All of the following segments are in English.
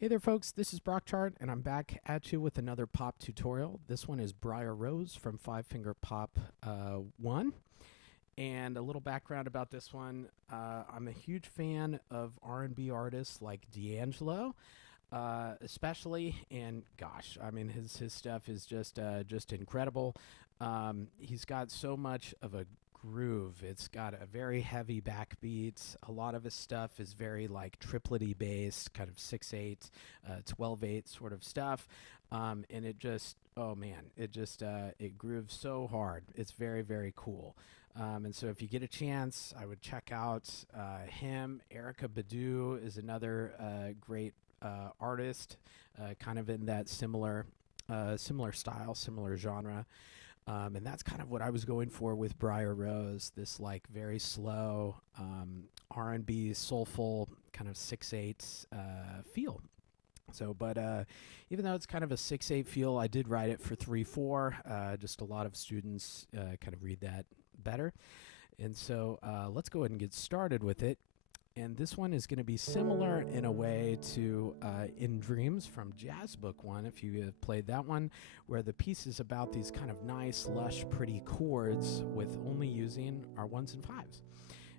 Hey there folks, this is Brockchart and I'm back at you with another pop tutorial. This one is Briar Rose from Five Finger Pop 1. And a little background about this one, I'm a huge fan of R&B artists like D'Angelo, especially, and gosh, I mean his stuff is just incredible. He's got so much of a groove. It's got a very heavy backbeat. A lot of his stuff is very like triplety based, kind of 6/8, 12/8 sort of stuff. And it just, oh man, it grooves so hard. It's very, very cool. And so if you get a chance, I would check out him. Erica Badu is another great artist, kind of in that similar style, similar genre. And that's kind of what I was going for with Briar Rose, this like very slow R&B, soulful, kind of 6/8 feel. So, but even though it's kind of a 6/8 feel, I did write it for 3/4. Just a lot of students kind of read that better. And so let's go ahead and get started with it. And this one is going to be similar in a way to In Dreams from Jazz Book 1, if you have played that one, where the piece is about these kind of nice, lush, pretty chords with only using our ones and fives.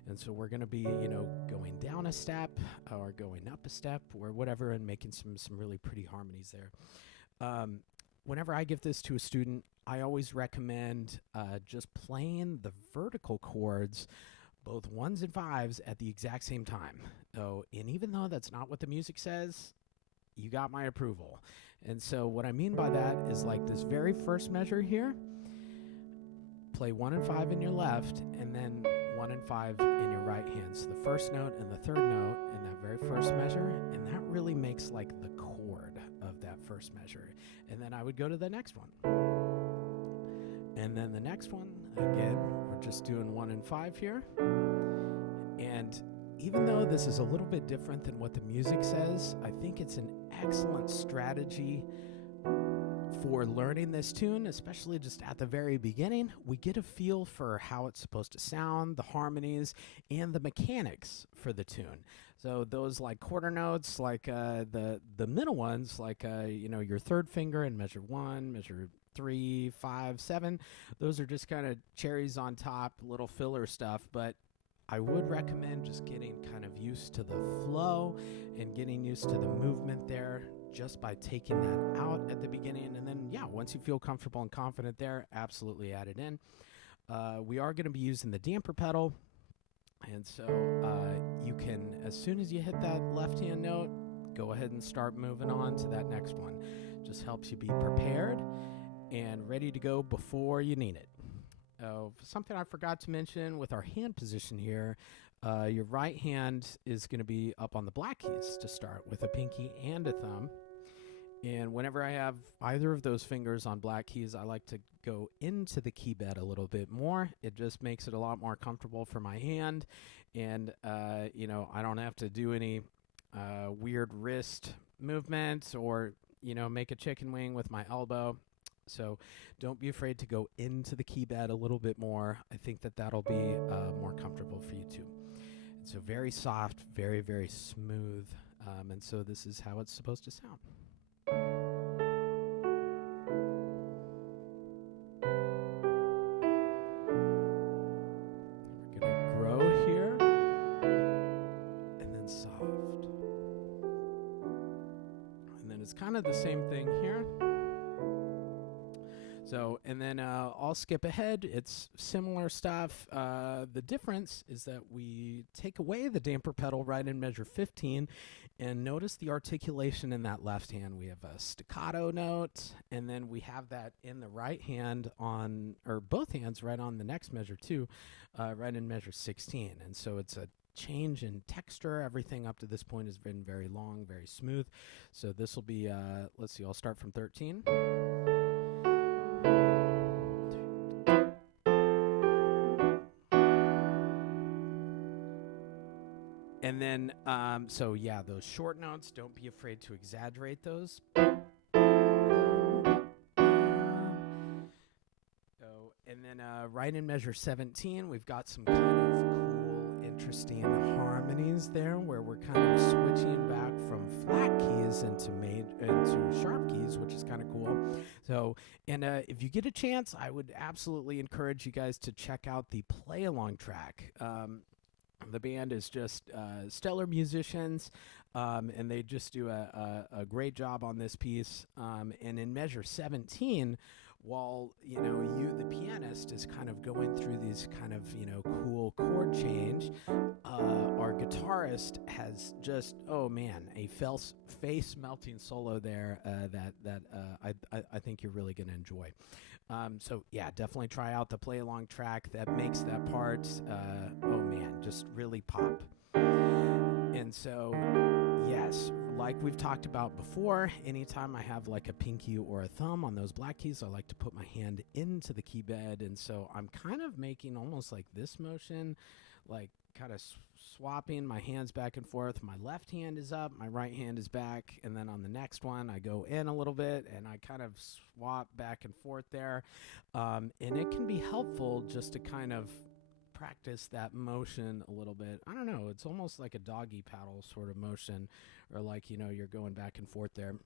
And so we're going to be, going down a step or going up a step or whatever and making some really pretty harmonies there. Whenever I give this to a student, I always recommend just playing the vertical chords, both ones and fives, at the exact same time. Oh, and even though that's not what the music says, you got my approval. And so what I mean by that is like this very first measure here, play 1 and 5 in your left, and then 1 and 5 in your right hand. So the first note and the third note in that very first measure, and that really makes like the chord of that first measure. And then I would go to the next one. And then the next one, again, we're just doing 1 and 5 here. And even though this is a little bit different than what the music says, I think it's an excellent strategy for learning this tune, especially just at the very beginning. We get a feel for how it's supposed to sound, the harmonies, and the mechanics for the tune. So those like quarter notes, like the middle ones, like your third finger in measure 1, measure 3, 5, 7, those are just kind of cherries on top, little filler stuff. But I would recommend just getting kind of used to the flow and getting used to the movement there just by taking that out at the beginning. And then, once you feel comfortable and confident there, absolutely add it in. We are going to be using the damper pedal. And so you can, as soon as you hit that left-hand note, go ahead and start moving on to that next one. Just helps you be prepared and ready to go before you need it. Something I forgot to mention with our hand position here, your right hand is going to be up on the black keys to start with a pinky and a thumb. And whenever I have either of those fingers on black keys, I like to go into the key bed a little bit more. It just makes it a lot more comfortable for my hand. And, I don't have to do any weird wrist movements or, make a chicken wing with my elbow. So don't be afraid to go into the key bed a little bit more. I think that that'll be more comfortable for you too. And so very soft, very, very smooth. And so this is how it's supposed to sound. We're going to grow here and then soft. And then it's kind of the same thing here. So, and then I'll skip ahead. It's similar stuff. The difference is that we take away the damper pedal right in measure 15, and notice the articulation in that left hand. We have a staccato note, and then we have that in the right hand on, or both hands right on the next measure too, right in measure 16. And so it's a change in texture. Everything up to this point has been very long, very smooth. So this will be, let's see, I'll start from 13. And then, those short notes, don't be afraid to exaggerate those. And then right in measure 17, we've got some kind of cool, interesting harmonies there where we're kind of switching back from flat keys keys into sharp keys, which is kind of cool. So, and if you get a chance, I would absolutely encourage you guys to check out the play along track. The band is just stellar musicians, and they just do a great job on this piece. And in measure 17, while the pianist is kind of going through these kind of cool chord change, our guitarist has just a face melting solo there that I think you're really going to enjoy. So yeah, definitely try out the play along track that makes that part just really pop. And so yes, like we've talked about before, anytime I have like a pinky or a thumb on those black keys, I like to put my hand into the key bed. And so I'm kind of making almost like this motion, like kind of swapping my hands back and forth. My left hand is up, my right hand is back, and then on the next one I go in a little bit and I kind of swap back and forth there. And it can be helpful just to kind of practice that motion a little bit. I don't know, it's almost like a doggy paddle sort of motion, or like you're going back and forth there.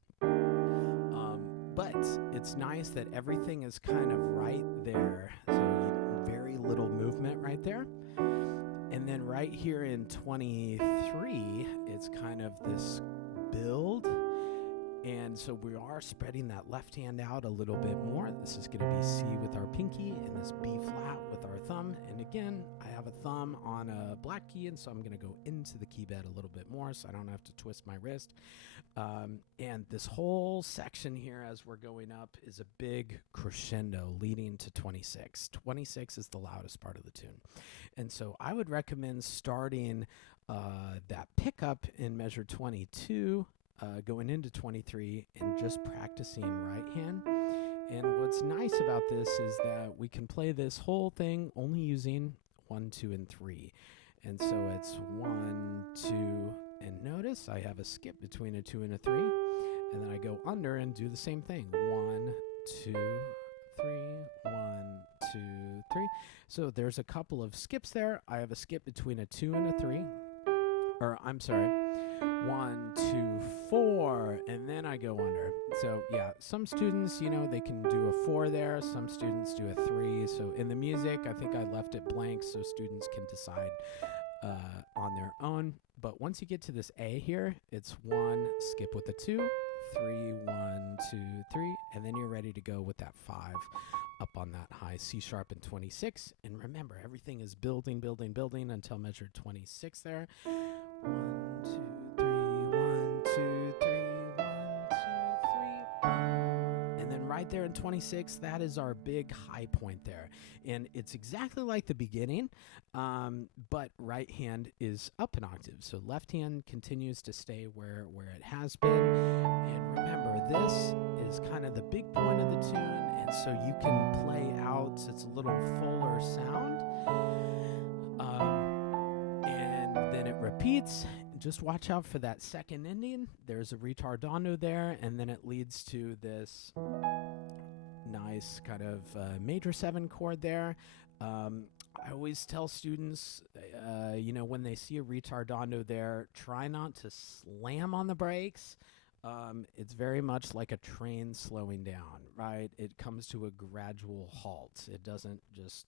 But it's nice that everything is kind of right there, so very little movement right there. And then right here in 23, it's kind of this build. And so we are spreading that left hand out a little bit more. This is going to be C with our pinky and this B flat with our thumb. And again, I have a thumb on a black key, and so I'm going to go into the key bed a little bit more so I don't have to twist my wrist. And this whole section here as we're going up is a big crescendo leading to 26. 26 is the loudest part of the tune. And so I would recommend starting that pickup in measure 22, going into 23, and just practicing right hand. And what's nice about this is that we can play this whole thing only using 1, 2, and 3. And so it's 1, 2, and notice I have a skip between a 2 and a 3, and then I go under and do the same thing. 1, 2, 3, 1, 2, 3. So there's a couple of skips there. I have a skip between a 2 and a 3. Or I'm sorry, 1, 2, 4, and then I go under. So yeah, some students, they can do a 4 there. Some students do a 3. So in the music, I think I left it blank so students can decide on their own. But once you get to this A here, it's 1, skip with a 2, 3, 1, 2, 3, and then you're ready to go with that 5 up on that high C sharp in 26. And remember, everything is building, building, building until measure 26 there. 1, 2, 3, 1, 2, 3, 1, 2, 3. And then right there in 26, that is our big high point there. And it's exactly like the beginning, but right hand is up an octave. So left hand continues to stay where it has been. And remember, this is kind of the big point of the tune, and so you can play out. It's a little fuller sound. And then it repeats. Just watch out for that second ending. There's a retardando there, and then it leads to this nice kind of major 7 chord there. I always tell students, when they see a retardando there, try not to slam on the brakes. It's very much like a train slowing down, right? It comes to a gradual halt. It doesn't just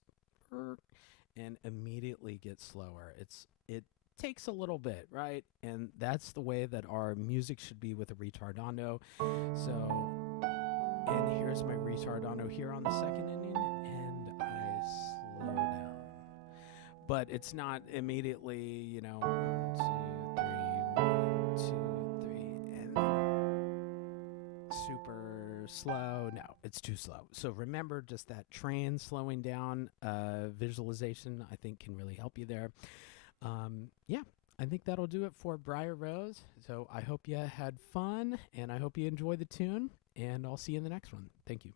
and immediately get slower. It takes a little bit, right? And that's the way that our music should be with a retardando. So, and here's my retardando here on the second ending, and I slow down. But it's not immediately, 1, 2, 3, 1, 2, 3, and then super slow. No, it's too slow. So remember, just that train slowing down visualization, I think, can really help you there. Yeah, I think that'll do it for Briar Rose. So I hope you had fun, and I hope you enjoy the tune, and I'll see you in the next one. Thank you.